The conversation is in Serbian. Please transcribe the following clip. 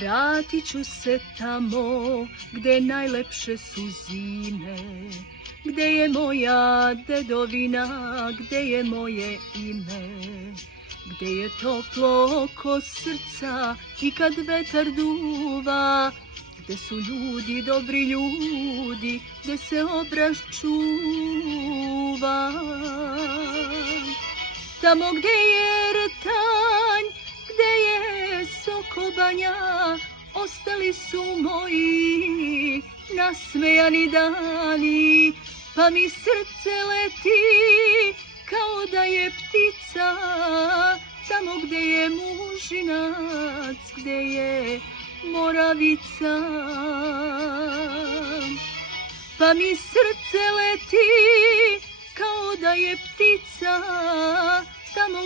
Vratit ću se tamo gde najlepše su zime, gde je moja dedovina, gde je moje ime, gde je toplo oko srca i kad vetar duva, gde su ljudi, dobri ljudi, gde se obraz čuva. Tamo gde je rtanj, gde je sokobanja, ostali su moji nasmejani dani, pa mi srce leti kao da je ptica, tamo gde je mužinac, gde je Moravica. Pa mi srce leti kao da je ptica, tamo